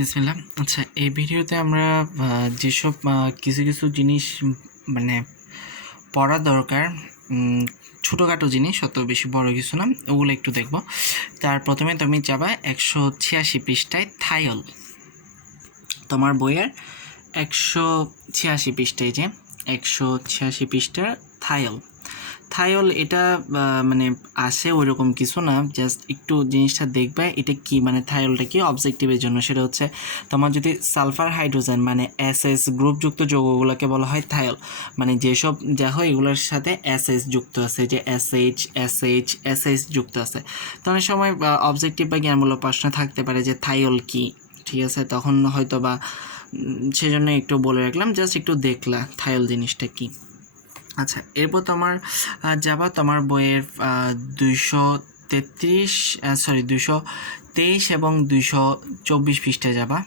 বিসমিল্লাহ। আচ্ছা, এই ভিডিওতে আমরা যেসব কিছু কিছু জিনিস মানে পড়া দরকার, ছোটোখাটো জিনিস, অত বেশি বড় কিছু না, ওগুলো একটু দেখব। তার প্রথমে তুমি যাবা 186 পৃষ্ঠায় থাইল, তোমার বইয়ের 186 পৃষ্ঠায়, যে 186 পৃষ্ঠার থাইল। থাইল এটা মানে আসে ওইরকম কিছু না, জাস্ট একটু জিনিসটা দেখবে এটা কি, মানে থাইলটা কি অবজেক্টিভের জন্য। সেটা হচ্ছে তোমার যদি সালফার হাইড্রোজেন মানে এসএস গ্রুপযুক্ত যৌগগুলোকে বলা হয় থাইল, মানে যেসব যা হয় এগুলোর সাথে এসএস যুক্ত আছে, যে এসএইচ যুক্ত আছে। তো অনেক সময় অবজেক্টিভ বা জ্ঞানমূলক প্রশ্ন থাকতে পারে যে থাইল কি, ঠিক আছে, তখন হয়তো বা সেজন্য একটু বলে রাখলাম, জাস্ট একটু দেখলা থাইল জিনিসটা কি। আচ্ছা, এরপর তোমার যাবা তোমার বইয়ের 223 এবং 224 পৃষ্ঠায় যাবা।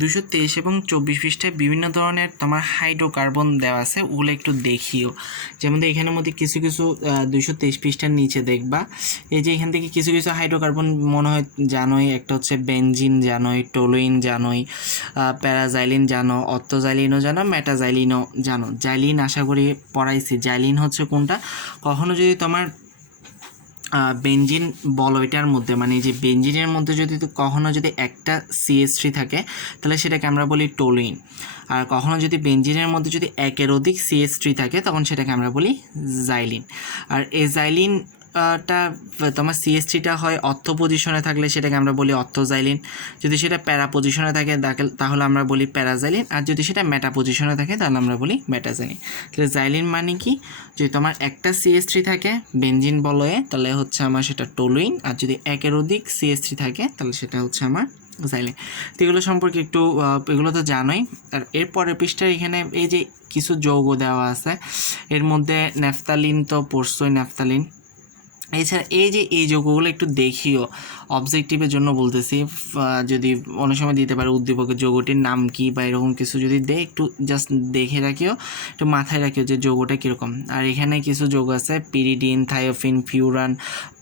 223 এবং 24 পৃষ্ঠায় বিভিন্ন ধরনের তোমার হাইড্রোকার্বন দেওয়া আছে, ওগুলো একটু দেখিও। যেমন এখানের মধ্যে কিছু কিছু 223 পৃষ্ঠার নিচে দেখবা, এই যে এখান থেকে কিছু কিছু হাইড্রোকার্বন মনে হয় জানোই, একটা হচ্ছে বেনজিন জানোই, টোলুইন জানোই, প্যারাজাইলিন জানো, অর্থোজাইলিনও জানো, মেটাজাইলিনও জানো। জাইলিন আশা করি পড়াইছি। জাইলিন হচ্ছে কোনটা, কখনো যদি তোমার বেনজিন বলো এটার মধ্যে, মানে যে বেনজিনের মধ্যে যদি কখনো যদি একটা CH3 থাকে তাহলে সেটাকে আমরা বলি টোলুইন। আর কখনো যদি বেনজিনের মধ্যে যদি একের অধিক CH3 থাকে তখন সেটাকে আমরা বলি জাইলিন। আর এই জাইলিনটা তোমার CH3টা হয় অর্থ পজিশনে থাকলে সেটাকে আমরা বলি অর্থোজাইলিন, যদি সেটা প্যারা পজিশনে থাকে তাহলে আমরা বলি প্যারাজাইলিন, আর যদি সেটা মেটা পজিশনে থাকে তাহলে আমরা বলি মেটাজাইলিন। তাহলে জাইলিন মানে কি, যদি তোমার একটা CH3 থাকে বেনজিন বলয়ে তাহলে হচ্ছে আমার সেটা টোলুইন, আর যদি একের অধিক CH3 থাকে তাহলে সেটা হচ্ছে আমার জাইলিন। তো এগুলো সম্পর্কে একটু এগুলো তো জানোই। আর এরপরের পৃষ্ঠায় এখানে এই যে কিছু যৌগ দেওয়া আছে, এর মধ্যে ন্যাফতালিন তো পড়ছই, ন্যাফতালিন। এছাড়া এই যে এই যৌগগুলো একটু দেখিও, অবজেক্টিভের জন্য বলতেছি। যদি অনেক সময় দিতে পারে উদ্দীপকের যৌগটির নাম কি বা এরকম কিছু যদি দেয়, একটু জাস্ট দেখে রাখিও, একটু মাথায় রাখিও যে যৌগটা কীরকম। আর এখানে কিছু যৌগ আছে পিরিডিন, থায়োফিন, ফিউরান,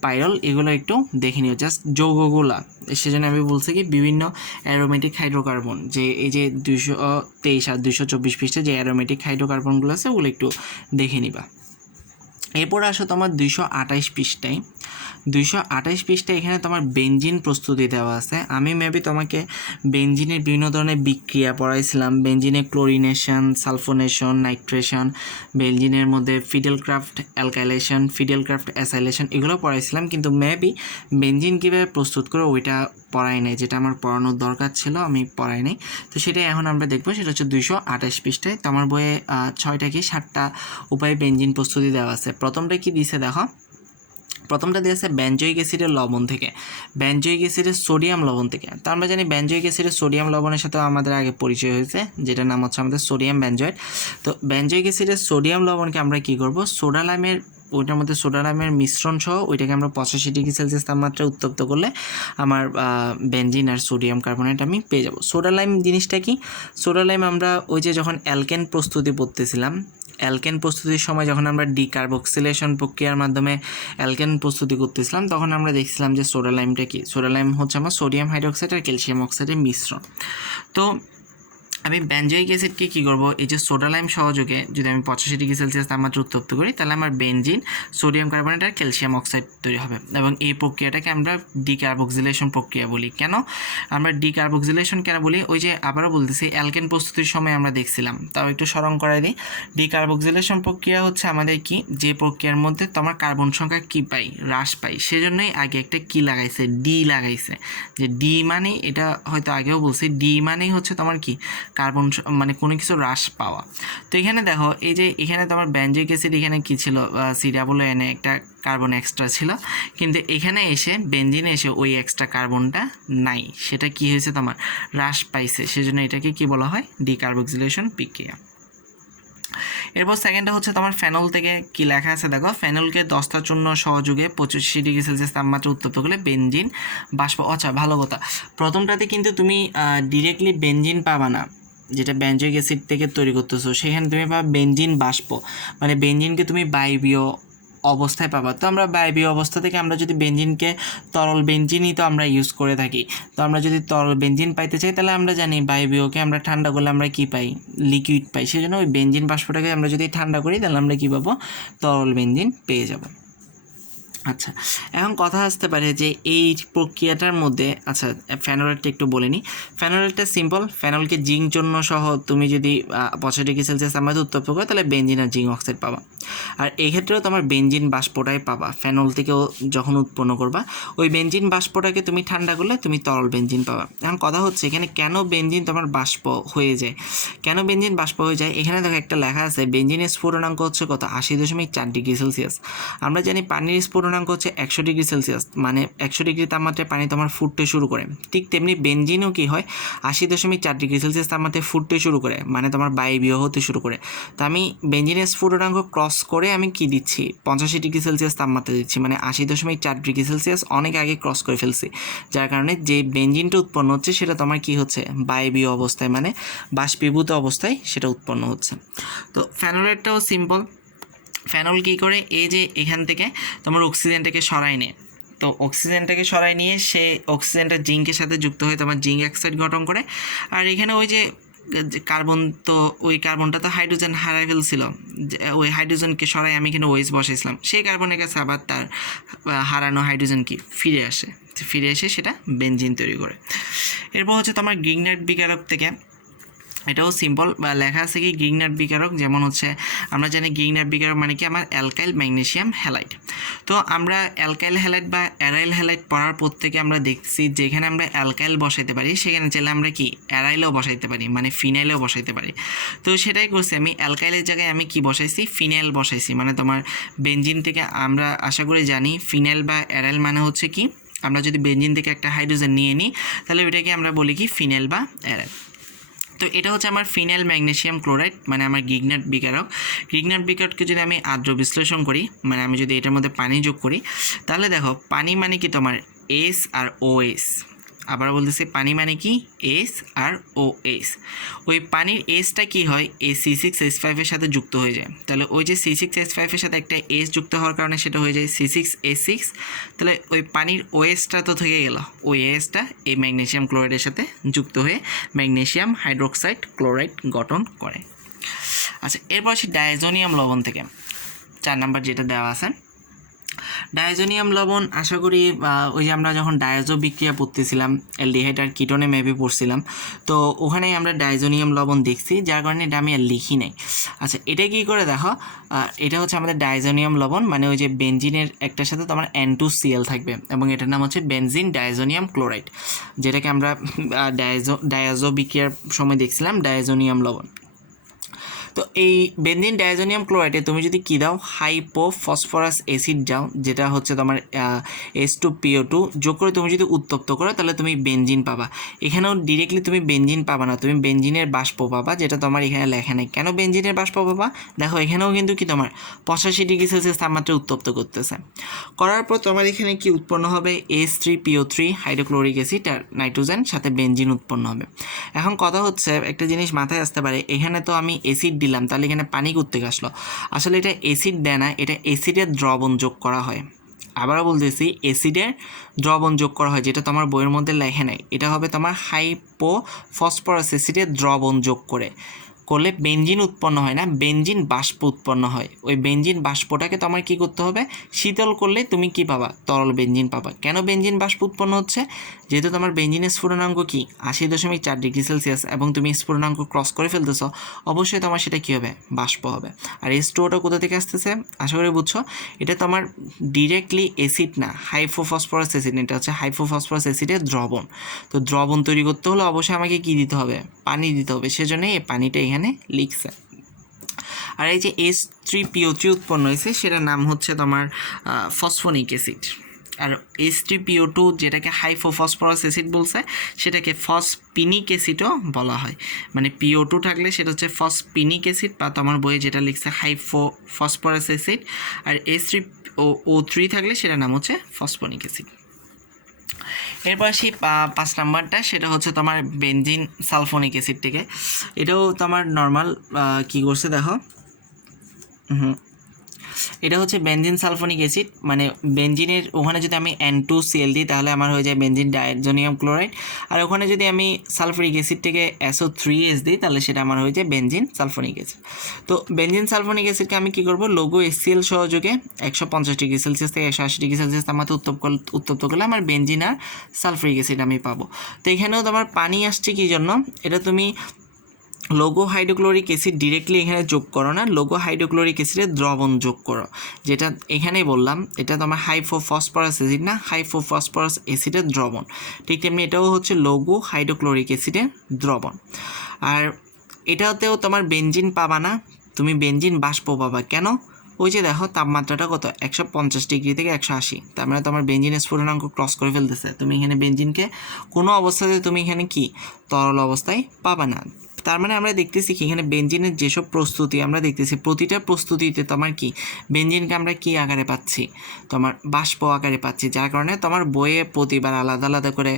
পাইরল, এগুলো একটু দেখে নিও, জাস্ট যৌগগুলা। সেজন্য আমি বলছি কি বিভিন্ন অ্যারোমেটিক হাইড্রোকার্বন, যে এই যে 223 আর 224 পৃষ্ঠে যে অ্যারোমেটিক হাইড্রোকার্বনগুলো আছে ওগুলো একটু দেখে নিবা। এরপর আসো তোমার 228 পৃষ্ঠায়। 228 পৃষ্ঠায় এখানে তোমার বেনজিন প্রস্তুতি দেওয়া আছে। আমি মেবি তোমাকে বেনজিনের বিভিন্ন ধরনের বিক্রিয়া পড়াইছিলাম, বেনজিনের ক্লোরিনেশন, সালফোনেশন, নাইট্রেশন, বেনজিনের মধ্যে ফিডেলক্রাফট অ্যালকাইলেশন, ফিডেলক্রাফট অ্যাসাইলেশন, এগুলো পড়াইছিলাম, কিন্তু মেবি বেনজিন কীভাবে প্রস্তুত করে ওইটা পড়াই নাই, যেটা আমার পড়ানোর দরকার ছিল আমি পড়াই নাই। তো সেটাই এখন আমরা দেখবো, সেটা হচ্ছে 228 পৃষ্ঠায়। তো আমার বইয়ে 6টা কি 7টা উপায়ে বেনজিন প্রস্তুতি দেওয়া আছে। প্রথমটা কি দিছে দেখো, প্রথমটা দিয়েছে বেনজোইক অ্যাসিডের লবণ থেকে, বেনজোইক অ্যাসিডের সোডিয়াম লবণ থেকে। তো আমরা জানি বেনজোইক অ্যাসিডের সোডিয়াম লবণের সাথে আমাদের আগে পরিচয় হয়েছে, যেটার নাম হচ্ছে আমাদের সোডিয়াম বেনজয়েড। তো বেনজোইক অ্যাসিডের সোডিয়াম লবণকে আমরা কি করব, সোডা লাইমের ওইটার মধ্যে সোডা লাইমের মিশ্রণ সহ ওইটাকে আমরা 85°C তাপমাত্রায় উত্তপ্ত করলে আমার বেনজিন আর সোডিয়াম কার্বনেট আমি পেয়ে যাব। সোডা লাইম জিনিসটা কি, সোডা লাইম আমরা ওই যে যখন অ্যালকেন প্রস্তুতি পড়তেছিলাম, অ্যালকেন প্রস্তুতির সময় যখন আমরা ডিকার্বক্সিলেশন প্রক্রিয়ার মাধ্যমে অ্যালকেন প্রস্তুতি করতেছিলাম, তখন আমরা দেখছিলাম যে সোডা লাইমটা কি, সোডা লাইম হচ্ছে আমার সোডিয়াম হাইড্রোক্সাইড আর ক্যালসিয়াম অক্সাইডের মিশ্রণ। তো আমি বেনজোইক অ্যাসিডকে কী করবো, এই যে সোডা লাইম সহযোগে যদি আমি 85°C তাপমাত্রা উত্তপ্ত করি তাহলে আমার বেনজিন, সোডিয়াম কার্বনেট আর ক্যালসিয়াম অক্সাইড তৈরি হবে, এবং এই প্রক্রিয়াটাকে আমরা ডিকার্বক্সিলেশন প্রক্রিয়া বলি। কেন আমরা ডিকার্বক্সিলেশন কেন বলি, ওই যে আবারও বলতেছি অ্যালকেন প্রস্তুতির সময় আমরা দেখছিলাম, তাও একটু স্মরণ করাই দিই। ডিকার্বক্সিলেশন প্রক্রিয়া হচ্ছে আমাদের কি, যে প্রক্রিয়ার মধ্যে তোমার কার্বন সংখ্যা কী পাই, হ্রাস পাই, সেজন্যই আগে একটা কি লাগাইছে, ডি লাগাইছে। যে ডি মানে এটা হয়তো আগেও বলছি, ডি মানেই হচ্ছে তোমার কি কার্বন, মানে কোনো কিছু হ্রাস পাওয়া। তো এখানে দেখো এই যে এখানে তোমার বেনজোইক অ্যাসিড এখানে কি ছিল, COO একটা কার্বন এক্সট্রা ছিল, কিন্তু এখানে এসে বেনজিনে এসে ওই এক্সট্রা কার্বনটা নাই, সেটা কি হয়েছে তোমার হ্রাস পাইছে, সেজন্য এটাকে কি বলা হয়, ডিকার্বক্সিলেশন প্রক্রিয়া। এরপর সেকেন্ডটা হচ্ছে তোমার ফেনল থেকে কি লেখা আছে দেখো, ফেনলকে দস্তা চূর্ণ সহযোগে 85°C তাপমাত্রা উত্তপ্ত করলে বেনজিন বাষ্প। আচ্ছা, ভালো কথা, প্রথমটাতে কিন্তু তুমি ডিরেক্টলি বেনজিন পাবা না, যেটা বেনজোইক অ্যাসিড থেকে তৈরি করতেছো, সেখানে তুমি পাবা বেনজিন বাষ্প, মানে বেনজিনকে তুমি বায়বীয় অবস্থায় পাবা। তো আমরা বায়বীয় অবস্থা থেকে আমরা যদি বেঞ্জিনকে তরল বেঞ্জিনই তো আমরা ইউজ করে থাকি। তো আমরা যদি তরল বেঞ্জিন পাইতে চাই তাহলে আমরা জানি বায়বীয়কে আমরা ঠান্ডা করলে আমরা কি পাই, লিকুইড পাই। সেই জন্য ওই বেঞ্জিন বাষ্পটাকে আমরা যদি ঠান্ডা করি তাহলে আমরা কী পাবো, তরল বেঞ্জিন পেয়ে যাব। আচ্ছা, এখন কথা আসতে পারে যে এই প্রক্রিয়াটার মধ্যে, আচ্ছা ফেনোলেটটা একটু বলে নিই। ফেনোলেটটা সিম্পল, ফেনলকে জিঙ্ক জন্য সহ তুমি যদি 65 ডিগ্রি সেলসিয়াস তাপমাত্রায় উত্তপ্ত করো তাহলে বেঞ্জিন আর জিঙ্ক অক্সাইড পাবা। আর এই ক্ষেত্রেও তোমার বেঞ্জিন বাষ্পটাই পাবা, ফেনল থেকেও যখন উৎপন্ন করবা ওই বেঞ্জিন বাষ্পটাকে তুমি ঠান্ডা করলে তুমি তরল বেঞ্জিন পাবা। এখন কথা হচ্ছে এখানে কেন বেঞ্জিন তোমার বাষ্প হয়ে যায়, কেন বেঞ্জিন বাষ্প হয়ে যায়। এখানে দেখো একটা লেখা আছে বেঞ্জিনের স্ফুটনাঙ্ক হচ্ছে কত, 80.4 ডিগ্রি সেলসিয়াস। আমরা জানি পানির স্ফুটনাঙ্ক হচ্ছে 100 ডিগ্রি সেলসিয়াস, মানে 100 ডিগ্রি তাপমাত্রায় পানি তোমার ফুটতে শুরু করে। ঠিক তেমনি বেঞ্জিনও কি হয়, 80.4 ডিগ্রি সেলসিয়াস তাপমাত্রায় ফুটতে শুরু করে, মানে তোমার বায়বীয় হতে শুরু করে। তো আমি বেঞ্জিনের স্ফুটনাঙ্ক ক্রস করে আমি কি দিচ্ছি, 85 ডিগ্রি সেলসিয়াস তাপমাত্রা দিচ্ছি, মানে 80.4 ডিগ্রি সেলসিয়াস অনেক আগে ক্রস করে ফেলছি, যার কারণে যে বেঞ্জিনটা উৎপন্ন হচ্ছে সেটা তোমার কি হচ্ছে, বায়বীয় অবস্থায় মানে বাষ্পীভূত অবস্থায় সেটা উৎপন্ন হচ্ছে। তো ফেনোলেটটাও সিম্পল, ফেনল কী করে, এই যে এখান থেকে তোমার অক্সিজেনটাকে সরাই নেয়। তো অক্সিজেনটাকে সরাই নিয়ে সে অক্সিজেনটা জিঙ্কের সাথে যুক্ত হয়ে তোমার জিঙ্ক অক্সাইড গঠন করে। আর এখানে ওই যে কার্বন, তো ওই কার্বনটা তো হাইড্রোজেন হারাই ফেলছিল, ওই হাইড্রোজেনকে সরাই আমি এখানে ওএইচ বসাইছিলাম, সেই কার্বনের কাছে আবার তার হারানো হাইড্রোজেন কি ফিরে আসে, ফিরে এসে সেটা বেঞ্জিন তৈরি করে। এরপর হচ্ছে তোমার গ্রিগনার্ড বিকারক থেকে, এটাও সিম্পল লেখা আছে কি গ্রিগনার্ড বিকারক, যেমন হচ্ছে আমরা জানি গ্রিগনার্ড বিকারক মানে কি আমার অ্যালকাইল ম্যাগনেসিয়াম হ্যালাইড। তো আমরা অ্যালকাইল হ্যালাইড বা অ্যারাইল হ্যালাইড পড়ার পর থেকে আমরা দেখছি যেখানে আমরা অ্যালকাইল বসাইতে পারি সেখানে চাইলে আমরা কি অ্যারাইলও বসাইতে পারি, মানে ফিনাইলও বসাইতে পারি। তো সেটাই করছি আমি, অ্যালকাইলের জায়গায় আমি কি বসাইছি, ফিনাইল বসাইছি। মানে তোমার বেঞ্জিন থেকে আমরা আশা করি জানি ফিনাইল বা অ্যারাইল মানে হচ্ছে কি, আমরা যদি বেঞ্জিন থেকে একটা হাইড্রোজেন নিয়ে নিই তাহলে ওইটাকে আমরা বলি কি ফিনাইল বা অ্যারাইল। তো এটা হচ্ছে আমার ফিনাইল ম্যাগনেসিয়াম ক্লোরাইড, মানে আমার গ্রিগনার্ড বিকারক। গ্রিগনার্ড বিকারককে যদি আমি আর্দ্র বিশ্লেষণ করি, মানে আমি যদি এটার মধ্যে পানি যোগ করি, তাহলে দেখো পানি মানে কি তোমার এস আর ওএস। আবার বলতেছি পানি মানে কি এস আর ওএস। ওই পানির এসটা কি হয়, এই C6H5 এর সাথে যুক্ত হয়ে যায়। তাহলে ওই যে C6H5 এর সাথে একটা এস যুক্ত হওয়ার কারণে সেটা হয়ে যায় C6H6। তাহলে ওই পানির ওএসটা তো থেকে গেল, ওই এসটা এই ম্যাগনেসিয়াম ক্লোরাইডের সাথে যুক্ত হয়ে ম্যাগনেসিয়াম হাইড্রোক্সাইড ক্লোরাইড গঠন করে। আচ্ছা, এরপর আসি ডায়াজোনিয়াম লবণ থেকে, 4 নাম্বার যেটা দেওয়া আছে। ডায়াজোনিয়াম লবণ আশা করি ওই যে আমরা যখন ডায়াজো বিক্রিয়া পড়তেছিলাম অ্যালডিহাইড আর কিটোনে ম্যাপে পড়ছিলাম, তো ওখানেই আমরা ডায়াজোনিয়াম লবণ দেখছি, যার কারণে এটা আমি আর লিখি নাই। আচ্ছা, এটা কী করে দেখো, এটা হচ্ছে আমাদের ডায়াজোনিয়াম লবণ, মানে ওই যে বেঞ্জিনের একটার সাথে তোমার N2Cl থাকবে এবং এটার নাম হচ্ছে বেনজিন ডায়াজোনিয়াম ক্লোরাইড, যেটাকে আমরা ডায়াজো বিক্রিয়ার সময় দেখছিলাম ডায়াজোনিয়াম লবণ। তো এই বেনজিন ডায়াজোনিয়াম ক্লোরাইডে তুমি যদি কী দাও, হাইপোফসফরাস অ্যাসিড দাও, যেটা হচ্ছে তোমার H2PO2 যোগ করে তুমি যদি উত্তপ্ত করো তাহলে তুমি বেনজিন পাবা। এখানেও ডিরেক্টলি তুমি বেনজিন পাবা না, তুমি বেনজিনের বাষ্প পাবা, যেটা তোমার এখানে লেখা নেই। কেন বেনজিনের বাষ্প পাবা, দেখো এখানেও কিন্তু কি তোমার 85 ডিগ্রি সেলসিয়াস তাপমাত্রায় উত্তপ্ত করতেছে, করার পর তোমার এখানে কি উৎপন্ন হবে, H3PO3 হাইড্রোক্লোরিক অ্যাসিড আর নাইট্রোজেন সাথে বেনজিন উৎপন্ন হবে। এখন কথা হচ্ছে একটা জিনিস মাথায় আসতে পারে, এখানে তো আমি অ্যাসিড দিলাম, তাহলে এখানে পানি কোত্থেকে আসলো। আসলে এটা অ্যাসিড দেয় না, এটা অ্যাসিডের দ্রবণ যোগ করা হয়। আবারও বলতেছি, অ্যাসিডের দ্রবণ যোগ করা হয়, যেটা তোমার বইয়ের মধ্যে লেখে নাই। এটা হবে তোমার হাইপোফসফরাস অ্যাসিডের দ্রবণ যোগ করলে বেনজিন উৎপন্ন হয় না, বেনজিন বাষ্প উৎপন্ন হয়। ওই বেনজিন বাষ্পটাকে তোমার কী করতে হবে, শীতল করলে তুমি কি পাবা, তরল বেনজিন পাবা। কেন বেনজিন বাষ্প উৎপন্ন হচ্ছে, যেহেতু তোমার বেনজিনের স্ফুটনাঙ্ক কি 80.4 ডিগ্রি সেলসিয়াস এবং তুমি স্ফুটনাঙ্ক ক্রস করে ফেলতেছ, অবশ্যই তোমার সেটা কী হবে, বাষ্প হবে। আর H2O কোথা থেকে আসতেছে, আশা করি বুঝছো, এটা তোমার ডিরেক্টলি অ্যাসিড না, হাইপোফসফরাস অ্যাসিড, এটা হচ্ছে হাইপোফসফরাস অ্যাসিডের দ্রবণ। তো দ্রবণ তৈরি করতে হলে অবশ্যই আমাকে কী দিতে হবে, পানি দিতে হবে, সেজন্যই এই পানিটা এখানে লিখছে। আর এই যে H3PO3 উৎপন্ন হয়েছে সেটার নাম হচ্ছে তোমার ফসফনিক অ্যাসিড। আর H3PO2 যেটাকে হাইপোফসফরাস অ্যাসিড বলছে সেটাকে ফসফিনিক অ্যাসিডও বলা হয়। মানে PO2 থাকলে সেটা হচ্ছে ফসফিনিক অ্যাসিড, বা তোমার বইয়ে যেটা লিখছে হাইপোফসফরাস অ্যাসিড। আর H3O3 থাকলে সেটার নাম হচ্ছে ফসফনিক অ্যাসিড। এরপর আসি 5 নাম্বারটা, সেটা হচ্ছে তোমার বেনজিন সালফোনিক অ্যাসিড থেকে। এটাও তোমার নর্মাল কী করছে দেখো, এটা হচ্ছে বেনজিন সালফোনিক অ্যাসিড, মানে বেনজিনের ওখানে যদি আমি N2Cl দিই তাহলে আমার হয়ে যায় বেনজিন ডায়াজোনিয়াম ক্লোরাইড, আর ওখানে যদি আমি সালফুরিক অ্যাসিড থেকে SO3H দিই তাহলে সেটা আমার হয়ে যায় বেনজিন সালফোনিক অ্যাসিড। তো বেনজিন সালফোনিক অ্যাসিডকে আমি কী করবো, লঘু HCl সহযোগে 150°C থেকে 180°C তাপমাত্রা উত্তপ্ত করলে আমার বেনজিন আর সালফুরিক অ্যাসিড আমি পাবো। তো এখানেও তোমার পানি আসছে কী জন্য, এটা তুমি লঘু হাইড্রোক্লোরিক অ্যাসিড ডিরেক্টলি এখানে যোগ করো না, লঘু হাইড্রোক্লোরিক অ্যাসিডের দ্রবণ যোগ করো, যেটা এখানেই বললাম এটা তোমার হাইফোফসফরাস অ্যাসিড না, হাইফোফসফরাস অ্যাসিডের দ্রবণ। ঠিক তেমনি এটাও হচ্ছে লঘু হাইড্রোক্লোরিক অ্যাসিডের দ্রবণ। আর এটাতেও তোমার বেনজিন পাবা না, তুমি বেনজিন বাষ্প পাবা। কেন? ওই যে দেখো তাপমাত্রাটা কত, 150° থেকে 180, তার মানে তোমার বেনজিনের স্ফুটনাঙ্ক ক্রস করে ফেলতেছে। তুমি এখানে বেনজিনকে কোনো অবস্থাতে তুমি এখানে কি তরল অবস্থায় পাবা না। তার মানে আমরা দেখতেছি কি এখানে বেনজিনের যেসব প্রস্তুতি আমরা দেখতেছি, প্রতিটা প্রস্তুতিতে তোমার কি বেনজিনকে আমরা কি আকারে পাচ্ছি, তোমার বাষ্প আকারে পাচ্ছি, যার কারণে তোমার বইয়ে প্রতিবার আলাদা আলাদা করে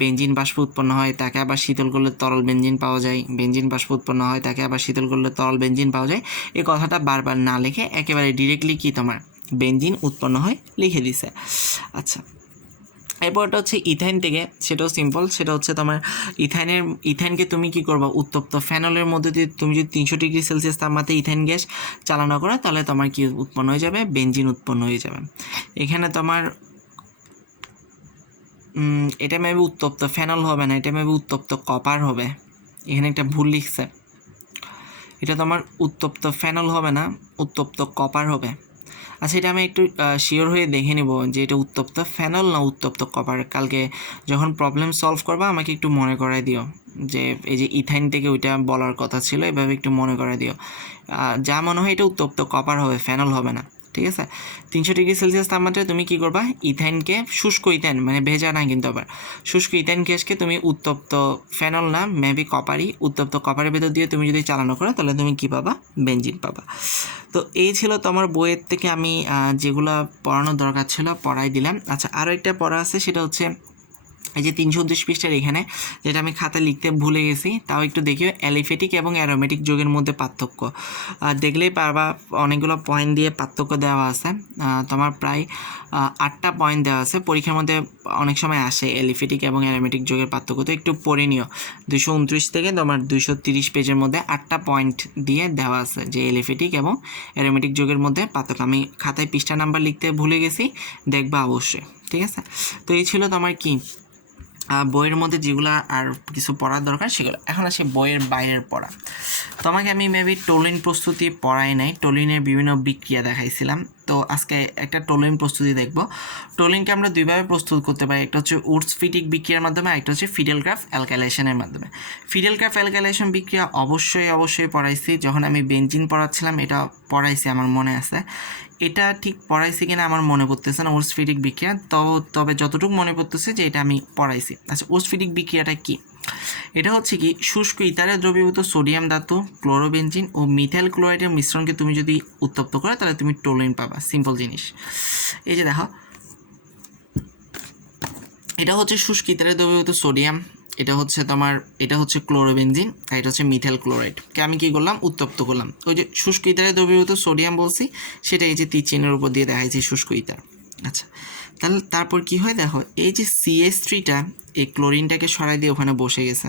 বেনজিন বাষ্প উৎপন্ন হয়, তাকে আবার শীতল করলে তরল বেনজিন পাওয়া যায়, বেনজিন বাষ্প উৎপন্ন হয়, তাকে আবার শীতল করলে তরল বেনজিন পাওয়া যায়। এই কথাটা বারবার না লিখে একেবারে ডিরেক্টলি কি তোমার বেনজিন উৎপন্ন হয় লিখে দিছে। আচ্ছা, এরপরটা হচ্ছে ইথাইন থেকে, সেটাও সিম্পল, সেটা হচ্ছে তোমার ইথাইনকে তুমি কি করবা, উত্তপ্ত ফেনলের মধ্যে দিয়ে তুমি যদি 300°C তাপমাত্রায় ইথাইন গ্যাস চালানো করো তাহলে তোমার কি উৎপন্ন হয়ে যাবে, বেনজিন উৎপন্ন হয়ে যাবে। এখানে তোমার এটা মেবি উত্তপ্ত ফেনল হবে না, এটা মেবি উত্তপ্ত কপার হবে, এখানে একটা ভুল লিখছে, এটা তোমার উত্তপ্ত ফেনল হবে না, উত্তপ্ত কপার হবে। আচ্ছা, এটা আমি একটু শিওর হয়ে দেখে নেব যে এটা উত্তপ্ত ফেনল না উত্তপ্ত কপার। কালকে যখন প্রবলেম সলভ করবা আমাকে একটু মনে করায় দিও যে এই যে ইথাইন থেকে ওইটা বলার কথা ছিল, এভাবে একটু মনে করায় দিও। যা মনে হয় এটা উত্তপ্ত কপার হবে, ফেনল হবে না। ঠিক আছে, 300°C তাপমাত্রায় তুমি কী করবা, ইথাইনকে, শুষ্ক ইথাইন মানে ভেজা না কিন্তু, আবার শুষ্ক ইথাইন গ্যাসকে তুমি উত্তপ্ত ফেনল না মেবি কপারই, উত্তপ্ত কপারের ভেতর দিয়ে তুমি যদি চালানো করো তাহলে তুমি কী পাবা, বেনজিন পাবা। তো এই ছিল তোমার বইয়ের থেকে আমি যেগুলো পড়ানোর দরকার ছিল পড়াই দিলাম। আচ্ছা, আরও একটা পড়া আছে, সেটা হচ্ছে এই যে 319 পৃষ্ঠার এখানে, যেটা আমি খাতা লিখতে ভুলে গেছি, তাও একটু দেখিও, অ্যালিফেটিক এবং অ্যারোমেটিক যৌগের মধ্যে পার্থক্য। দেখলেই পারবা, অনেকগুলো পয়েন্ট দিয়ে পার্থক্য দেওয়া আছে, তোমার প্রায় 8টা পয়েন্ট দেওয়া আছে। পরীক্ষার মধ্যে অনেক সময় আসে অ্যালিফেটিক এবং অ্যারোমেটিক যৌগের পার্থক্য, তো একটু পড়ে নিও। 229 থেকে তোমার 230 পেজের মধ্যে 8টা পয়েন্ট দিয়ে দেওয়া আছে যে অ্যালিফেটিক এবং অ্যারোমেটিক যৌগের মধ্যে পার্থক্য। আমি খাতায় পৃষ্ঠা নাম্বার লিখতে ভুলে গেছি, দেখবা অবশ্যই। ঠিক আছে, তো এই ছিল তোমার কি বইয়ের মধ্যে যেগুলো আর কিছু পড়ার দরকার সেগুলো। এখন আসে বইয়ের বাইরের পড়া। তোমাকে আমি মেবি টোলিন প্রস্তুতি পড়াই নাই, টোলিনের বিভিন্ন বিক্রিয়া দেখাইছিলাম। তো আজকে একটা টোলিন প্রস্তুতি দেখব। টোলিনকে আমরা দুইভাবে প্রস্তুত করতে পারি, একটা হচ্ছে উডস-ফিটিক বিক্রিয়ার মাধ্যমে, একটা হচ্ছে ফিডেলক্রাফ অ্যালকাইলেশনের মাধ্যমে। ফিডেলক্রাফ অ্যালকাইলেশন বিক্রিয়া অবশ্যই পড়াইছি, যখন আমি বেনজিন পড়াচ্ছিলাম এটা পড়াইছি, আমার মনে আছে। এটা ঠিক পড়াইছি কিনা আমার মনে পড়তেছে না, উডস-ফিটিক বিক্রিয়া, তবে যতটুকু মনে পড়তেছে যে এটা আমি পড়াইছি। আচ্ছা, উডস-ফিটিক বিক্রিয়াটা কি? এটা হচ্ছে কি, শুষ্ক ইথারে দ্রবীভূত সোডিয়াম ধাতু, ক্লোরোবেনজিন ও মিথাইল ক্লোরাইডের মিশ্রণকে তুমি যদি উত্তপ্ত করো তাহলে তুমি টোলিন পাবা। সিম্পল জিনিস। এই যে দেখো, এটা হচ্ছে শুষ্ক ইথারে দ্রবীভূত সোডিয়াম, এটা হচ্ছে ক্লোরোবেনজিন, আর এটা হচ্ছে মিথাইল ক্লোরাইডকে আমি কী করলাম, উত্তপ্ত করলাম। ওই যে শুষ্ক ইথারে দ্রবীভূত সোডিয়াম বলছি, সেটা এই যে তীর চিহ্নের উপর দিয়ে দেখাইছি শুষ্ক ইথার। আচ্ছা, তাহলে তারপর কি হয় দেখো, এই যে CH3টা এই ক্লোরিনটাকে সরাই দিয়ে ওখানে বসে গেছে,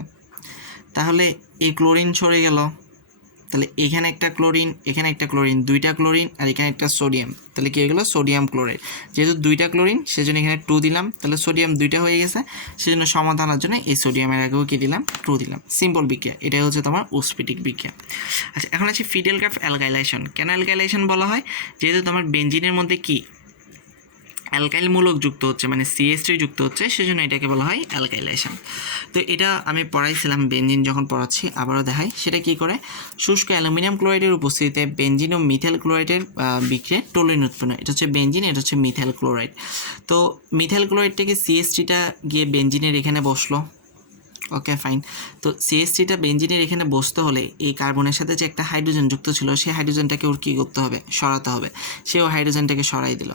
তাহলে এই ক্লোরিন সরে গেল, তাহলে এখানে একটা ক্লোরিন, এখানে একটা ক্লোরিন, দুইটা ক্লোরিন, আর এখানে একটা সোডিয়াম, তাহলে কী হয়ে গেলো, সোডিয়াম ক্লোরাইড। যেহেতু দুইটা ক্লোরিন সেজন্য এখানে 2 দিলাম, তাহলে সোডিয়াম দুইটা হয়ে গেছে, সেজন্য সমাধানের জন্য এই সোডিয়ামের আগেও কী দিলাম, 2 দিলাম। সিম্পল বিক্রিয়া, এটাই হচ্ছে তোমার উডস-ফিটিক বিক্রিয়া। আচ্ছা, এখন আছে ফিডেলক্রাফ অ্যালকাইলেশন। কেন অ্যালকাইলেশন বলা হয়? যেহেতু তোমার বেনজিনের মধ্যে কি অ্যালকাইল মূলক যুক্ত হচ্ছে, মানে CH3 যুক্ত হচ্ছে, সেজন্য এটাকে বলা হয় অ্যালকাইলেশন। তো এটা আমি পড়াইছিলাম বেনজিন যখন পড়াচ্ছি, আবারও দেখাই। সেটা কি করে, শুষ্ক অ্যালুমিনিয়াম ক্লোরাইডের উপস্থিতিতে বেনজিন ও মিথাইল ক্লোরাইডের বিক্রিয়ায় টোলিন উৎপন্ন। এটা হচ্ছে বেনজিন, এটা হচ্ছে মিথাইল ক্লোরাইড। তো মিথাইল ক্লোরাইড থেকে CH3টা গিয়ে বেনজিনের এখানে বসলো, ওকে ফাইন। তো CH3টা বেঞ্জিনের এখানে বসতে হলে এই কার্বনের সাথে যে একটা হাইড্রোজেন যুক্ত ছিল সেই হাইড্রোজেনটাকে ওর কী করতে হবে, সরাতে হবে। সেও হাইড্রোজেনটাকে সরাই দিল,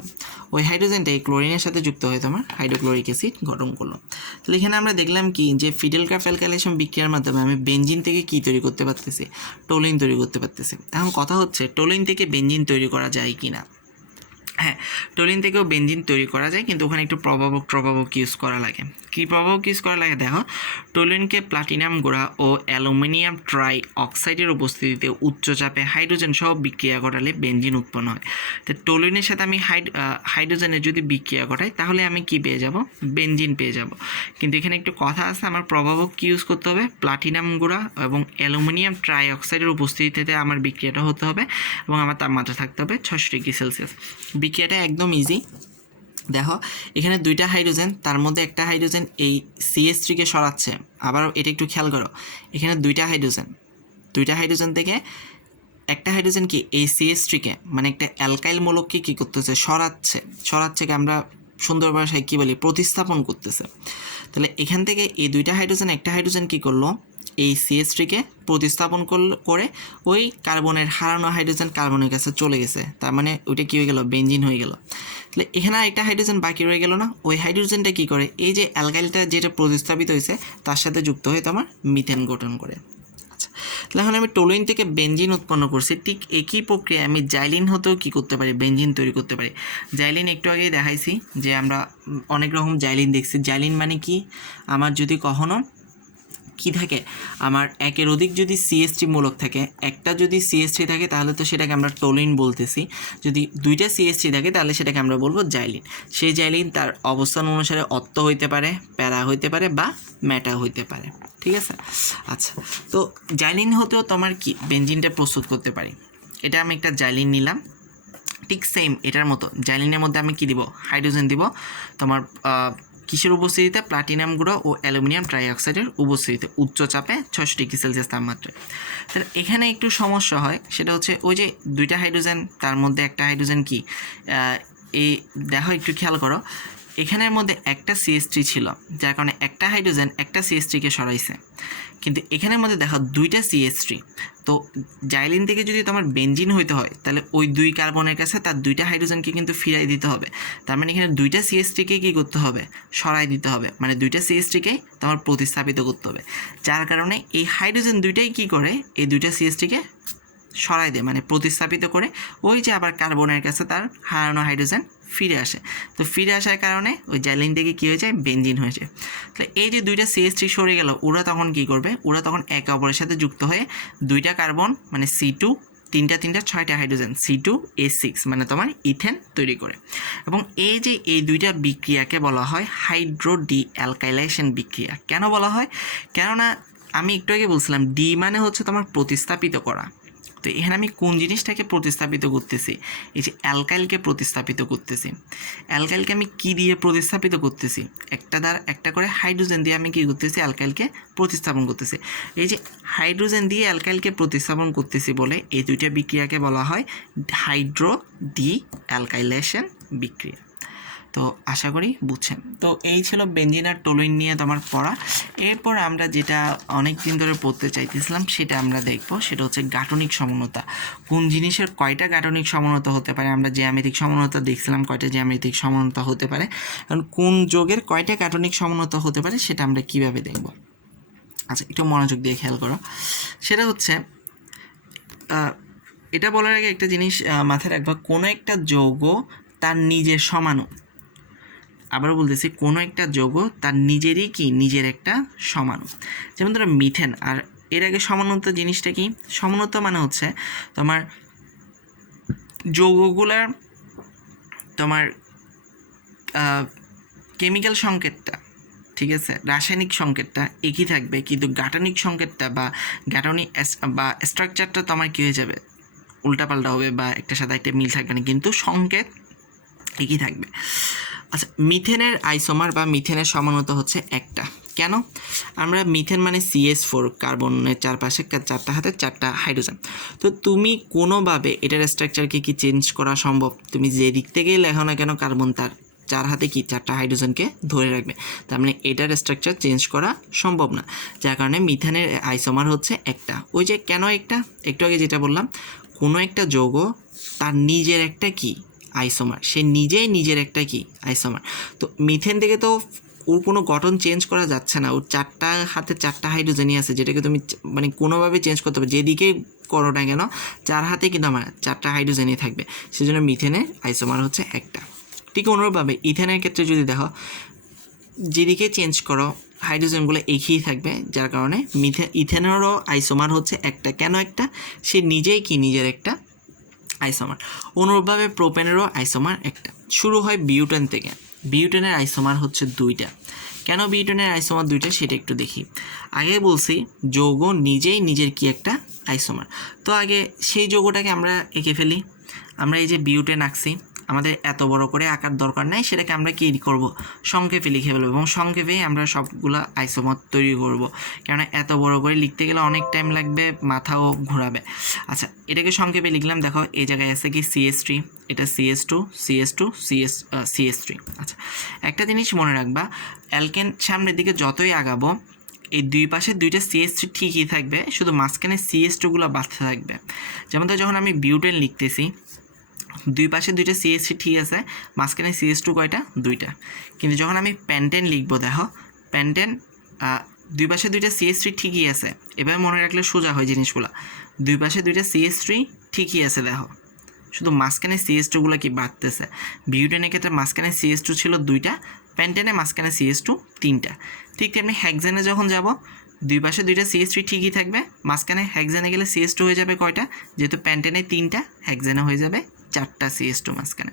ওই হাইড্রোজেনটা এই ক্লোরিনের সাথে যুক্ত হয়ে তোমার হাইড্রোক্লোরিক অ্যাসিড গঠন করলো। তাহলে এখানে আমরা দেখলাম কি যে ফিডেলক্রাফট অ্যালকাইলেশন বিক্রিয়ার মাধ্যমে আমি বেঞ্জিন থেকে কী তৈরি করতে পারতেছি, টোলিন তৈরি করতে পারতেছি। এখন কথা হচ্ছে টোলিন থেকে বেঞ্জিন তৈরি করা যায় কি না। হ্যাঁ, টোলিন থেকেও বেঞ্জিন তৈরি করা যায়, কিন্তু ওখানে একটু প্রভাবক ইউজ করা লাগে। কী প্রভাবক ইউজ করা লাগে দেখো, টোলিনকে প্লাটিনাম গুঁড়া ও অ্যালুমিনিয়াম ট্রাই অক্সাইডের উপস্থিতিতে উচ্চ চাপে হাইড্রোজেন সহ বিক্রিয়া ঘটালে বেঞ্জিন উৎপন্ন হয়। তো টোলিনের সাথে আমি হাইড্রোজেনের যদি বিক্রিয়া ঘটাই তাহলে আমি কি পেয়ে যাব, বেঞ্জিন পেয়ে যাব। কিন্তু এখানে একটু কথা আছে, আমার প্রভাবক কী ইউজ করতে হবে, প্লাটিনাম গুঁড়া এবং অ্যালুমিনিয়াম ট্রাই অক্সাইডের উপস্থিতিতে আমার বিক্রিয়াটা হতে হবে এবং আমার তাপমাত্রা থাকতে হবে 600 ডিগ্রি সেলসিয়াস। বিক্রিয়াটা একদম ইজি। দেখো এখানে দুইটা হাইড্রোজেন, তার মধ্যে একটা হাইড্রোজেন এই CH3কে সরাচ্ছে। আবার এটা একটু খেয়াল করো, এখানে দুইটা হাইড্রোজেন থেকে একটা হাইড্রোজেন কি এই CH3কে মানে একটা অ্যালকাইল মূলককে কী করতেছে, সরাচ্ছে কি আমরা সুন্দর ভাষায় কী বলি, প্রতিস্থাপন করতেছে। তাহলে এখান থেকে এই দুইটা হাইড্রোজেন, একটা হাইড্রোজেন কী করলো, এই CH3কে প্রতিস্থাপন করে ওই কার্বনের হারানো হাইড্রোজেন কার্বনের কাছে চলে গেছে, তার মানে ওইটা কী হয়ে গেল, বেঞ্জিন হয়ে গেল। তাহলে এখানে একটা হাইড্রোজেন বাকি রয়ে গেল না, ওই হাইড্রোজেনটা কী করে, এই যে অ্যালকাইলটা যেটা প্রতিস্থাপিত হয়েছে তার সাথে যুক্ত হয়ে তোমার মিথেন গঠন করে। আচ্ছা, তাহলে এখন আমি টোলুইন থেকে বেঞ্জিন উৎপন্ন করছি, ঠিক একই প্রক্রিয়ায় আমি জাইলিন হতেও কী করতে পারি, বেঞ্জিন তৈরি করতে পারি। জাইলিন একটু আগেই দেখাইছি যে আমরা অনেক রকম জাইলিন দেখছি। জাইলিন মানে কি, আমার যদি কখনো কি থাকে, আমার একের অধিক যদি CH3 মূলক থাকে, একটা যদি CH3 থাকে তাহলে তো সেটাকে আমরা টোলিন বলতেছি। যদি দুইটা CH3 থাকে তাহলে সেটাকে আমরা বলবো জাইলিন। সেই জাইলিন তার অবস্থান অনুসারে অত্ত হইতে পারে, প্যারা হইতে পারে বা ম্যাটা হইতে পারে, ঠিক আছে। আচ্ছা, তো জাইলিন হতেও তোমার কি বেঞ্জিনটা প্রস্তুত করতে পারি। এটা আমি একটা জাইলিন নিলাম, ঠিক সেম এটার মতো জাইলিনের মধ্যে আমি কি দিব, হাইড্রোজেন দিব তোমার কিসের উপস্থিতিতে, প্লাটিনাম গুঁড়ো ও অ্যালুমিনিয়াম ট্রাইঅক্সাইডের উপস্থিতিতে উচ্চ চাপে 600 ডিগ্রি সেলসিয়াস তাপমাত্রায়। তাহলে এখানে একটু সমস্যা হয়, সেটা হচ্ছে ওই যে দুইটা হাইড্রোজেন, তার মধ্যে একটা হাইড্রোজেন কি এই দেখো একটু খেয়াল করো, এখানের মধ্যে একটা CH3 ছিল, যার কারণে একটা হাইড্রোজেন একটা CH3কে সরাইছে। কিন্তু এখানের মধ্যে দেখো দুইটা CH3, তো জাইলিন থেকে যদি তোমার বেঞ্জিন হইতে হয় তাহলে ওই দুই কার্বনের কাছে তার দুইটা হাইড্রোজেনকে কিন্তু ফিরাই দিতে হবে। তার মানে এখানে দুইটা CH3কে কী করতে হবে, সরাই দিতে হবে, মানে দুইটা CH3কেই তোমার প্রতিস্থাপিত করতে হবে। যার কারণে এই হাইড্রোজেন দুইটাই কী করে, এই দুইটা CH3কে সরাই দেয়, মানে প্রতিস্থাপিত করে ওই যে আবার কার্বনের কাছে তার হারানো হাইড্রোজেন ফিরে আসে। তো ফিরে আসার কারণে ওই জাইলিন থেকে কী হয়ে যায়, বেঞ্জিন হয়ে যায়। তাহলে এই যে দুইটা CH3 সরে গেল, ওরা তখন কী করবে, ওরা তখন একে অপরের সাথে যুক্ত হয়ে দুইটা কার্বন মানে C2, তিনটা 6টা হাইড্রোজেন C2H6 মানে তোমার ইথেন তৈরি করে। এবং এই যে এই দুইটা বিক্রিয়াকে বলা হয় হাইড্রো ডি অ্যালকাইলেশন বিক্রিয়া। কেন বলা হয়, কেননা আমি একটু আগে বলছিলাম ডি মানে হচ্ছে তোমার প্রতিস্থাপিত করা। তো এখানে আমি কোন জিনিসটাকে প্রতিস্থাপিত করতেছি, এই যে অ্যালকাইলকে প্রতিস্থাপিত করতেছি। অ্যালকাইলকে আমি কি দিয়ে প্রতিস্থাপিত করতেছি, একটা করে হাইড্রোজেন দিয়ে আমি কী করতেছি, অ্যালকাইলকে প্রতিস্থাপন করতেছি। এই যে হাইড্রোজেন দিয়ে অ্যালকাইলকে প্রতিস্থাপন করতেছি বলে এই দুইটা বিক্রিয়াকে বলা হয় হাইড্রো ডি অ্যালকাইলেশন বিক্রিয়া। তো আশা করি বুঝছেন। তো এই ছিল বেঞ্জিন আর টোলুইন নিয়ে তোমার পড়া। এরপর আমরা যেটা অনেক দিন ধরে পড়তে চাইতেছিলাম সেটা আমরা দেখব, সেটা হচ্ছে গাঠনিক সমনতা। কোন জিনিসের কয়টা গাঠনিক সমনতা হতে পারে, আমরা জ্যামিতিক সমনতা দেখছিলাম কয়টা জ্যামিতিক সমনতা হতে পারে, কারণ কোন যোগের কয়টা গাঠনিক সমনতা হতে পারে সেটা আমরা কিভাবে দেখব। আচ্ছা, একটু মনোযোগ দিয়ে খেয়াল করো। সেটা হচ্ছে এটা বলার আগে একটা জিনিস মাথায় রাখবা, কোনো একটা যৌগ তার নিজের সমাণু, আবারও বলতেছি, কোনো একটা যৌগ তার নিজেরই কি নিজের একটা সমাণু। যেমন ধরো মিথেন, আর এর আগে সমানতা জিনিসটা কি, সমানতা মানে হচ্ছে তোমার যৌগগুলার তোমার কেমিক্যাল সংকেতটা, ঠিক আছে, রাসায়নিক সংকেতটা একই থাকবে, কিন্তু গাঠনিক সংকেতটা বা গাঠনিক বা স্ট্রাকচারটা তোমার কী হয়ে যাবে, উল্টাপাল্টা হবে বা একটার সাথে একটা মিল থাকবে না, কিন্তু সংকেত একই থাকবে। আচ্ছা, মিথেনের আইসোমার বা মিথেনের সমানতা হচ্ছে একটা। কেন, আমরা মিথেন মানে CH4, কার্বনের চারপাশে চারটা হাতে চারটা হাইড্রোজেন। তো তুমি কোনোভাবে এটার স্ট্রাকচারকে কি চেঞ্জ করা সম্ভব, তুমি যে দিক থেকেই লেখো না কেন কার্বন তার 4 হাতে কি 4টা হাইড্রোজেনকে ধরে রাখবে, তার মানে এটার স্ট্রাকচার চেঞ্জ করা সম্ভব না, যার কারণে মিথেনের আইসোমার হচ্ছে একটা। ওই যে কেন একটা, একটু আগে যেটা বললাম, কোনো একটা যৌগ তার নিজের একটা কি আইসোমার, সে নিজেই নিজের একটা কি আইসোমার। তো মিথেন থেকে তো ওর কোনো গঠন চেঞ্জ করা যাচ্ছে না, ওর 4টা হাতে 4টা হাইড্রোজেনই আছে, যেটাকে তুমি মানে কোনোভাবে চেঞ্জ করতে পারবে, যেদিকেই করো না কেন 4 হাতে কিন্তু আমার 4টা হাইড্রোজেনই থাকবে, সেজন্য মিথেনের আইসোমার হচ্ছে একটা। ঠিক অনুরূপভাবে ইথেনের ক্ষেত্রে যদি দেখো, যেদিকে চেঞ্জ করো হাইড্রোজেনগুলো একই থাকবে, যার কারণে ইথেনেরও আইসোমার হচ্ছে একটা। কেন একটা, সে নিজেই কি নিজের একটা আইসোমার। অনুরূপভাবে প্রোপেনেরও আইসোমার একটা। শুরু হয় বিউটেন থেকে, বিউটেনের আইসোমার হচ্ছে 2টা। কেন বিউটেনের আইসোমার 2টা সেটা একটু দেখি। আগে বলছি যৌগ নিজেই নিজের কি একটা আইসোমার, তো আগে সেই যৌগটাকে আমরা এঁকে ফেলি। আমরা এই যে বিউটেন আঁকছি, আমাদের এত বড় করে আঁকার দরকার নাই, সেটাকে আমরা কী করব, সংক্ষেপে লিখে ফেলবো, এবং সংক্ষেপেই আমরা সবগুলো আইসোমার তৈরি করব, কেননা এত বড় করে লিখতে গেলে অনেক টাইম লাগবে, মাথাও ঘোরাবে। আচ্ছা, এটাকে সংক্ষেপে লিখলাম। দেখো এই জায়গায় আছে কি CH3, এটা CS2 CS2 CS3। আচ্ছা, একটা জিনিস মনে রাখবা, অ্যালকেন সামনের দিকে যতই আগাবো এই দুই পাশে 2টা CH3 ঠিকই থাকবে, শুধু মাঝখানে CS2গুলো বাড়তে থাকবে। যেমন তো যখন আমি বিউটেন লিখতেছি, দুই পাশে 2টা CH3 ঠিক আছে, মাঝখানে CS2 কয়টা, 2টা। কিন্তু যখন আমি প্যান্টেন লিখবো, দেখো প্যান্টেন দুই পাশে 2টা CH3 ঠিকই আছে, এভাবে মনে রাখলে সোজা হয় জিনিসগুলো। দুই পাশে 2টা CH3 ঠিকই আছে, দেখো শুধু মাঝখানে CS2গুলো কি বাড়তেছে। বিউটেনের ক্ষেত্রে মাঝখানে CS2 ছিল 2টা, প্যান্টেনে মাঝখানে CS2 3টা। ঠিক তেমনি হেক্সেনে যখন যাব, দুই পাশে 2টা CH3 ঠিকই থাকবে, মাঝখানে হেক্সেনে গেলে CS2 হয়ে যাবে কয়টা, যেহেতু প্যান্টেনে 3টা, হেক্সেনে হয়ে যাবে 4টা CS2 মাঝখানে।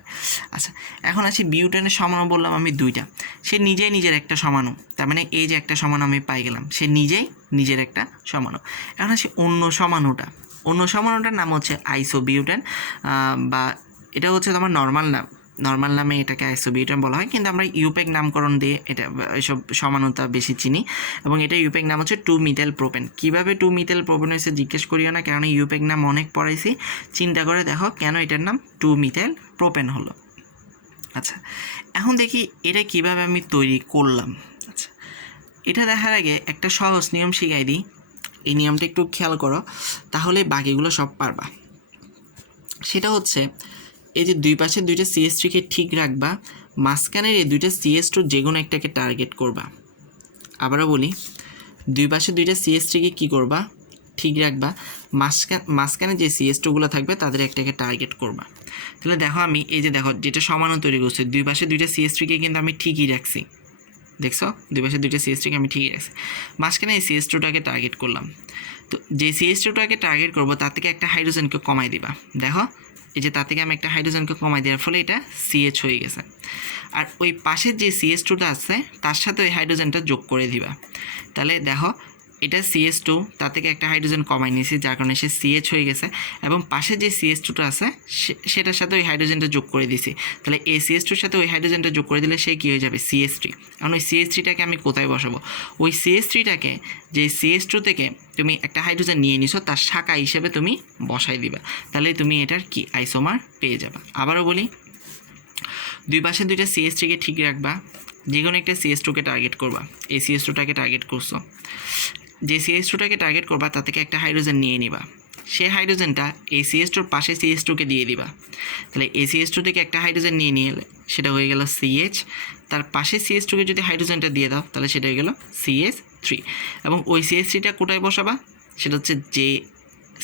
আচ্ছা, এখন আসি বিউটেনের সমাণু বললাম আমি 2টা, সে নিজেই নিজের একটা সমাণু, তার মানে এই যে একটা সমাণু আমি পাই গেলাম, সে নিজেই নিজের একটা সমাণু। এখন আসি অন্য সমাণুটা, অন্য সমাণুটার নাম হচ্ছে আইসোবিউটেন, বা এটা হচ্ছে তোমার নর্মাল নামে এটাকে আইসোবিউটেন বলা হয়, কিন্তু আমরা ইউপেক নামকরণ দিয়ে এটা এইসব সমানতা বেশি চিনি, এবং এটা ইউপেক নাম হচ্ছে 2-মিথাইল প্রোপেন। কীভাবে 2-মিথাইল প্রোপেন হয়েছে জিজ্ঞেস করিও না, কারণ ইউপেক নাম অনেক পড়াইছি, চিন্তা করে দেখো কেন এটার নাম 2-মিথাইল প্রোপেন হলো। আচ্ছা, এখন দেখি এটা কিভাবে আমি তৈরি করলাম। আচ্ছা, এটা দেখার আগে একটা সহজ নিয়ম শিখাই দিই, এই নিয়মটা একটু খেয়াল করো, তাহলে বাকিগুলো সব পারবা। সেটা হচ্ছে, এই যে দুই পাশে 2টা CH3কে ঠিক রাখবা, মাঝখানের এই 2টা CS2 যে কোনো একটাকে টার্গেট করবা। আবারও বলি, দুই পাশে 2টা CH3কে কী করবা, ঠিক রাখবা, মাঝখানে যে CS2গুলো থাকবে তাদের একটাকে টার্গেট করবা। তাহলে দেখো আমি এই যে দেখো যেটা সমানও তৈরি করছে, দুই পাশে 2টা CH3কে কিন্তু আমি ঠিকই রাখছি, দেখছো দুই পাশে 2টা CH3কে আমি ঠিকই রাখছি, মাঝখানে এই CS2টাকে টার্গেট করলাম। তো যে CS2টাকে টার্গেট করবো তার থেকে একটা হাইড্রোজেনকে কমাই দিবা, দেখো এই যে তার থেকে আমি একটা হাইড্রোজেনকে কমাই দেওয়ার ফলে এটা CH হয়ে গেছে। আর ওই পাশের যে CS2টা আছে তার সাথে ওই হাইড্রোজেনটা যোগ করে দিবা, তাহলে দেখো এটা CS2, তার থেকে একটা হাইড্রোজেন কমাই নিয়েছি, যার কারণে সে CH হয়ে গেছে, এবং পাশে যে CS2টা আছে সেটার সাথে ওই হাইড্রোজেনটা যোগ করে দিছি, তাহলে এই CS2-র সাথে ওই হাইড্রোজেনটা যোগ করে দিলে সে কী হয়ে যাবে, CH3। কারণ ওই CH3টাকে আমি কোথায় বসাবো, ওই CH3টাকে যে CS2 থেকে তুমি একটা হাইড্রোজেন নিয়ে নিছো তার শাখা হিসেবে তুমি বসাই দিবা, তাহলে তুমি এটার কি আইসোমার পেয়ে যাবা। আবারও বলি, দুই পাশে 2টা CH3কে ঠিক রাখবা, যে কোনো একটা CS2কে টার্গেট করবা, এই CS2টাকে টার্গেট করছো, যে CS2টাকে টার্গেট করবা তার থেকে একটা হাইড্রোজেন নিয়ে নিবা, সেই হাইড্রোজেনটা এই CS2-র পাশে CS2কে দিয়ে দিবা, তাহলে এই CS2 থেকে একটা হাইড্রোজেন নিয়ে এলে সেটা হয়ে গেল CH, তার পাশে CS2কে যদি হাইড্রোজেনটা দিয়ে দাও তাহলে সেটা হয়ে গেল CH3, এবং ওই CH3টা কোথায় বসাবা, সেটা হচ্ছে যে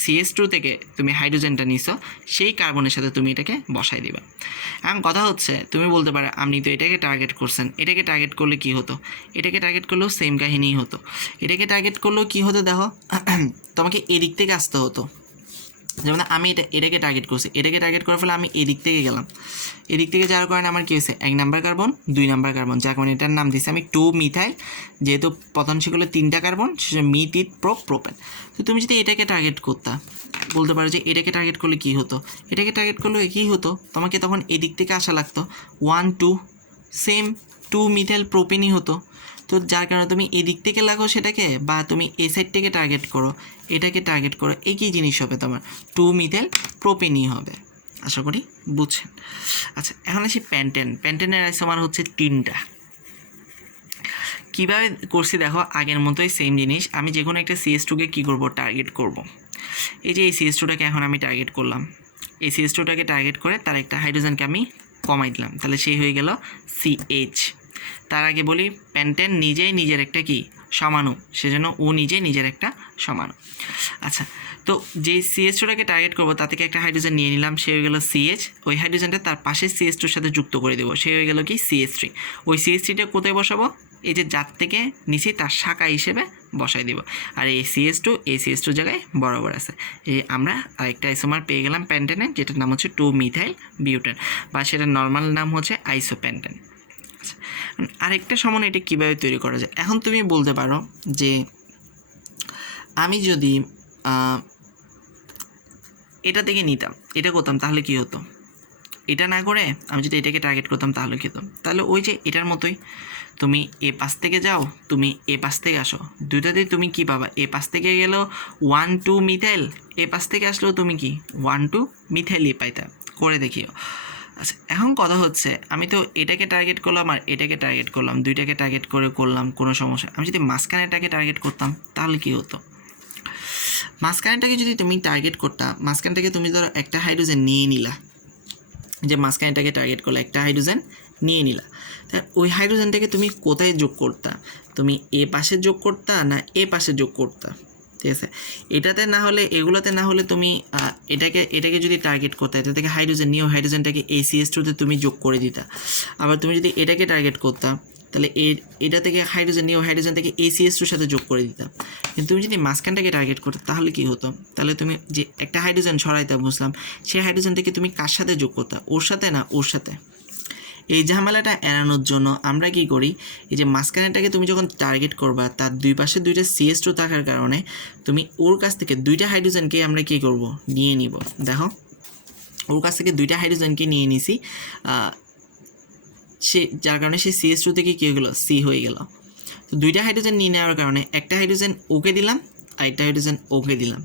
CS2 থেকে তুমি হাইড্রোজেনটা নিছো সেই কার্বনের সাথে তুমি এটাকে বসাই দিবা। এখন কথা হচ্ছে, তুমি বলতে পারো আপনি তো এটাকে টার্গেট করছেন, এটাকে টার্গেট করলে কি হতো, এটাকে টার্গেট করলেও সেম কাহিনীই হতো, এটাকে টার্গেট করলেও কি হতো দেখো, তোমাকে এদিক থেকে আসতে হতো, যেমন আমি এটাকে টার্গেট করছি, এটাকে টার্গেট করার ফলে আমি এদিক থেকে গেলাম, এদিক থেকে যাওয়ার কারণে আমার কী হয়েছে 1 নাম্বার কার্বন 2 নাম্বার কার্বন, যার কারণে এটার নাম দিয়েছি আমি 2-মিথাইল, যেহেতু প্রধান ছিল 3টা কার্বন, সে মিথ প্রোপেন। তো তুমি যদি এটাকে টার্গেট করতা, বলতে পারো যে এটাকে টার্গেট করলে কী হতো, এটাকে টার্গেট করলে কী হতো, তোমাকে তখন এদিক থেকে আসা লাগতো 1 2 সেম 2-মিথাইল প্রোপেনই হতো। তো যার কারণে তুমি এদিক থেকে লাগো সেটাকে, বা তুমি এই সাইড থেকে টার্গেট করো, এটাকে টার্গেট করো, একই জিনিস হবে, তোমার 2-মিথাইল প্রোপেনই হবে। আশা করি বুঝছেন। আচ্ছা, এখন আসি প্যান্টেন। প্যান্টেনের আইসোমার হচ্ছে 3টা। কীভাবে করছি দেখো, আগের মতোই সেম জিনিস। আমি যে কোনো একটা CS2কে কী করব, টার্গেট করব। এই যে এই CS2টাকে এখন আমি টার্গেট করলাম, এই CS2টাকে টার্গেট করে তার একটা হাইড্রোজেনকে আমি কমাই দিলাম, তাহলে সেই হয়ে গেল CH। তার আগে বলি প্যান্টেন নিজেই নিজের একটা কি সমাণু, সেজন্য ও নিজেই নিজের একটা সমাণু। আচ্ছা, তো যে CS2টাকে টার্গেট করবো তা থেকে একটা হাইড্রোজেন নিয়ে নিলাম, সে হয়ে গেল CH। ওই হাইড্রোজেনটা তার পাশের CS2-র সাথে যুক্ত করে দেবো, সে হয়ে গেল কি CH3। ওই CH3টা কোথায় বসাবো, এই যে যার থেকে নিচে তার শাখা হিসেবে বসাই দেবো। আর এই CS2 এই CS2 জায়গায় বরাবর আছে। এই আমরা আরেকটা আইসোমার পেয়ে গেলাম প্যান্টেনের, যেটার নাম হচ্ছে 2-মিথাইল বিউটেন, বা সেটার নর্মাল নাম হচ্ছে আইসোপ্যান্টেন। আরেকটা সমান এটা কীভাবে তৈরি করা যায়, এখন তুমি বলতে পারো যে আমি যদি এটা থেকে নিতাম, এটা করতাম, তাহলে কি হতো, এটা না করে আমি যদি এটাকে টার্গেট করতাম তাহলে কী হতো, তাহলে ওই যে এটার মতোই, তুমি এ পাশ থেকে যাও, তুমি এ পাশ থেকে আসো, দুইটাতেই তুমি কি পাবা, এ পাশ থেকে গেলেও 1,2-মিথাইল, এ পাশ থেকে আসলেও তুমি কি 1,2-মিথাইলই পাইতা, করে দেখিও। আচ্ছা, এখন কথা হচ্ছে আমি তো এটাকে টার্গেট করলাম আর এটাকে টার্গেট করলাম, দুইটাকে টার্গেট করে করলাম, কোনো সমস্যা। আমি যদি মাঝখানেটাকে টার্গেট করতাম তাহলে কি হতো, মাঝখানেটাকে যদি তুমি টার্গেট করতাম, মাঝখানটাকে তুমি ধরো একটা হাইড্রোজেন নিয়ে নিলা, যে মাঝখানেটাকে টার্গেট করলে একটা হাইড্রোজেন নিয়ে নিলা, তা ওই হাইড্রোজেনটাকে তুমি কোথায় যোগ করতা, তুমি এ পাশে যোগ করতা না এ পাশে যোগ করতা, ঠিক আছে। এটাতে না হলে এগুলোতে না হলে তুমি এটাকে যদি টার্গেট করতে, এটা থেকে হাইড্রোজেন নিয়েও হাইড্রোজেনটাকে এই CS2-তে তুমি যোগ করে দিতা। আবার তুমি যদি এটাকে টার্গেট করতা, তাহলে এটা থেকে হাইড্রোজেন নিয়েও হাইড্রোজেন থেকে এই CS2-র সাথে যোগ করে দিতাম। কিন্তু তুমি যদি মাঝখানটাকে টার্গেট করতে তাহলে কি হতো, তাহলে তুমি যে একটা হাইড্রোজেন ছড়াইতে বুঝলাম, সেই হাইড্রোজেনটাকে তুমি কার সাথে যোগ করতা, ওর সাথে না ওর সাথে। এই ঝামেলাটা এড়ানোর জন্য আমরা কি করি, এই যে মাঝখানেটাকে তুমি যখন টার্গেট করবা, তার দুই পাশে দুইটা CS2 থাকার কারণে তুমি ওর কাছ থেকে দুইটা হাইড্রোজেনকে আমরা কী করব, নিয়ে নিব। দেখো, ওর কাছ থেকে দুইটা হাইড্রোজেনকে নিয়ে নিছি, সে যার কারণে সে CS2 থেকে কী হয়ে গেলো, C হয়ে গেল। তো দুইটা হাইড্রোজেন নিয়ে নেওয়ার কারণে একটা হাইড্রোজেন ওকে দিলাম আর একটা হাইড্রোজেন ওকে দিলাম।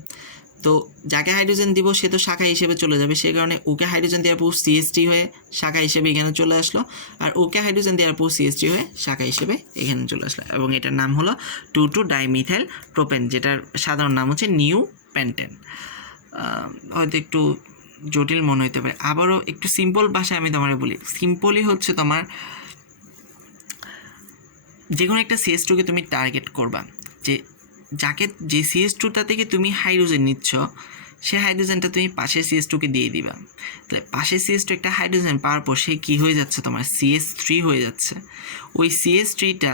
তো যাকে হাইড্রোজেন দিব সে তো শাখা হিসেবে চলে যাবে, সেই কারণে ওকে হাইড্রোজেন দেওয়ার পর CH3 হয়ে শাখা হিসেবে এখানে চলে আসলো, আর ওকে হাইড্রোজেন দেওয়ার পর CH3 হয়ে শাখা হিসেবে এখানে চলে আসলো, এবং এটার নাম হলো 2,2-ডাইমিথাইল প্রোপেন, যেটার সাধারণ নাম হচ্ছে নিউ প্যান্টেন। হয়তো একটু জটিল মনে হতে পারে, আবারও একটু সিম্পল ভাষায় আমি তোমার বলি। সিম্পলই হচ্ছে তোমার যে কোনো একটা CS2-কে তুমি টার্গেট করবা, যে CS2টা থেকে তুমি হাইড্রোজেন নিচ্ছ, সে হাইড্রোজেনটা তুমি পাশের CS2-কে দিয়ে দিবা। তাহলে পাশের CS2 একটা হাইড্রোজেন পাওয়ার পর সে কী হয়ে যাচ্ছে, তোমার CS3 হয়ে যাচ্ছে। ওই CS3টা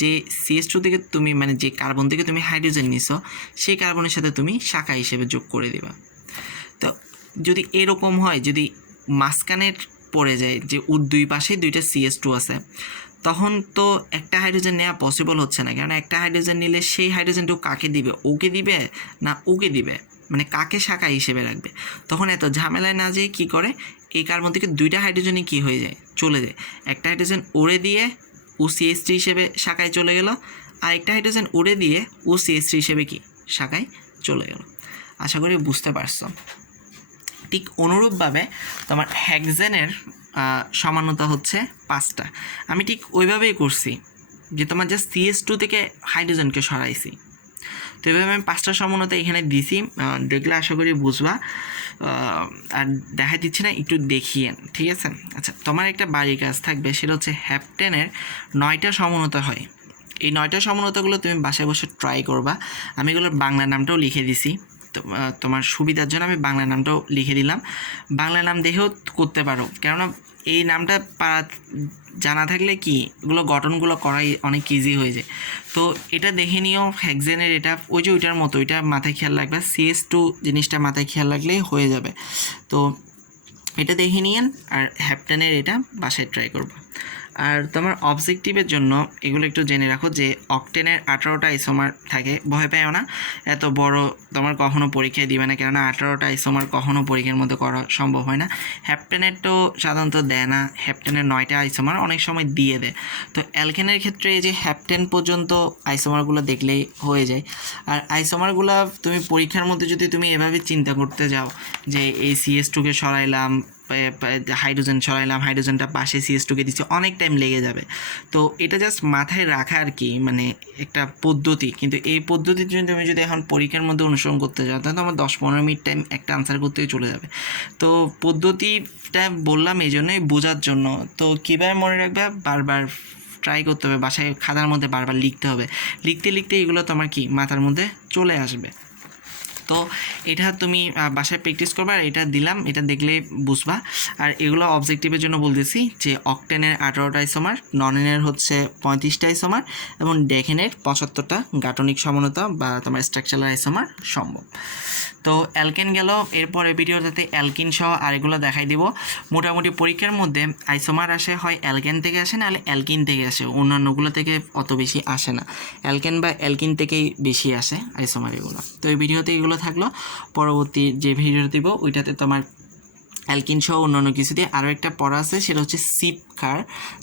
যে CS2 থেকে তুমি মানে যে কার্বন থেকে তুমি হাইড্রোজেন নিছো, সেই কার্বনের সাথে তুমি শাখা হিসেবে যোগ করে দিবা। তো যদি এরকম হয়, যদি মাঝখানের পড়ে যায় যে ওর দুই পাশেই দুইটা CS2 আছে, তখন তো একটা হাইড্রোজেন নেওয়া পসিবল হচ্ছে না, কারণ একটা হাইড্রোজেন নিলে সেই হাইড্রোজেনটাও কাকে দিবে, ওকে দিবে না ওকে দিবে, মানে কাকে শাখা হিসেবে রাখবে। তখন এত ঝামেলায় না যেয়ে কী করে, এই কার্বন থেকে দুইটা হাইড্রোজেনই কী হয়ে যায়, চলে যায়। একটা হাইড্রোজেন উড়ে দিয়ে ও CH3 হিসেবে শাখায় চলে গেল, আর একটা হাইড্রোজেন উড়ে দিয়ে ও CH3 হিসেবে কি শাখায় চলে গেল। আশা করি বুঝতে পারছো। ঠিক অনুরূপভাবে তোমার হেক্সেনের সমানতা হচ্ছে 5টা। আমি ঠিক ওইভাবেই করছি যে তোমার জাস্ট CS2 থেকে হাইড্রোজেনকে সরাইছি। তো এইভাবে আমি 5টা সমানতা এখানে দিছি, দেখলে আশা করি বুঝবা। আর দেখা দিচ্ছি না, একটু দেখিয়ে, ঠিক আছে। আচ্ছা, তোমার একটা বাড়ির কাজ থাকবে, সেটা হচ্ছে হেপ্টেনের 9টা সমানতা হয়। এই 9টা সমানতাগুলো তুমি বাসায় বসে ট্রাই করবা। আমি এগুলোর বাংলা নামটাও লিখে দিছি, তোমার সুবিধার জন্য আমি বাংলা নামটাও লিখে দিলাম। বাংলা নাম দেখেও করতে পারো, কেননা এই নামটা জানা থাকলে কি এগুলো গঠনগুলো করাই অনেক ইজি হয়ে যায়। তো এটা দেখে নিও, হেক্সেনের এটা ওই যে ওইটার মতো, ওইটা মাথায় খেয়াল রাখবে, CS2 জিনিসটা মাথায় খেয়াল রাখলেই হয়ে যাবে। তো এটা দেখে নিয়েন, আর হেপ্টেনের এটা বাসায় ট্রাই করবো। আর তোমার অবজেক্টিভের জন্য এগুলো একটু জেনে রাখো যে অক্টেনের 18টা আইসোমার থাকে, ভয় পেও না, এত বড় তোমার কখনো পরীক্ষায় দিবে না, কেননা 18টা আইসোমার কখনো পরীক্ষার মধ্যে করা সম্ভব হয় না। হ্যাপটেনের তো সাধারণত দেয় না, হ্যাপটেনের 9টা আইসোমার অনেক সময় দিয়ে দেয়। তো অ্যালকেনের ক্ষেত্রে এই যে হ্যাপটেন পর্যন্ত আইসোমারগুলো দেখলেই হয়ে যায়। আর আইসোমারগুলো তুমি পরীক্ষার মধ্যে যদি তুমি এভাবে চিন্তা করতে যাও যে এই CS2কে সরাইলাম, হাইড্রোজেন সরাইলাম, হাইড্রোজেনটা পাশে CS2কে দিচ্ছি, অনেক টাইম লেগে যাবে। তো এটা জাস্ট মাথায় রাখা আর কি, মানে একটা পদ্ধতি, কিন্তু এই পদ্ধতির জন্য তুমি যদি এখন পরীক্ষার মধ্যে অনুসরণ করতে যাও তাহলে তোমার 10-15 মিনিট টাইম একটা আনসার করতেই চলে যাবে। তো পদ্ধতিটা বললাম এই জন্যই, বোঝার জন্য। তো কীভাবে মনে রাখবে, বারবার ট্রাই করতে হবে, বাসায় খাতার মধ্যে বারবার লিখতে হবে, লিখতে লিখতে এগুলো তোমার কি মাথার মধ্যে চলে আসবে। তো এটা তুমি বাসায় প্র্যাকটিস করবে, আর এটা দিলাম, এটা দেখলে বুঝবা। আর এগুলো অবজেক্টিভের জন্য বলতেছি যে অক্টেনের 18টা আইসোমার, ননেনের হচ্ছে 35টা আইসোমার, এবং ডেকেনের 75টা গাঠনিক সমানতা বা তোমার স্ট্রাকচারাল আইসোমার সম্ভব। তো অ্যালকেন গেল, এরপরে ভিডিওটাতে অ্যালকিন সহ আরেকগুলো দেখাই দিব। মোটামুটি পরীক্ষার মধ্যে আইসোমার আসে হয় অ্যালকেন থেকে আসে, নাহলে অ্যালকিন থেকে আসে, অন্যান্যগুলো থেকে অত বেশি আসে না, অ্যালকেন বা অ্যালকিন থেকেই বেশি আসে আইসোমার এগুলো। তো এই ভিডিওতে এগুলো থাকলো, পরবর্তী যে ভিডিও দিব ওইটাতে তোমার অ্যালকিন সহ অন্যান্য কিছু দিয়ে আরও একটা পড়া আছে, সেটা হচ্ছে সিপ কার,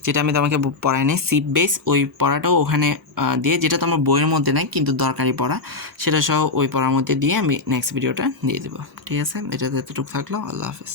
যেটা আমি তোমাকে পড়াই নাই, সিপ বেস, ওই পড়াটাও ওখানে দিয়ে, যেটা তোমার বইয়ের মধ্যে নাই কিন্তু দরকারি পড়া, সেটা সহ ওই পড়ার মধ্যে দিয়ে আমি নেক্সট ভিডিওটা দিয়ে দেবো। ঠিক আছে, এটাতে এতটুকু থাকলো। আল্লাহ হাফেজ।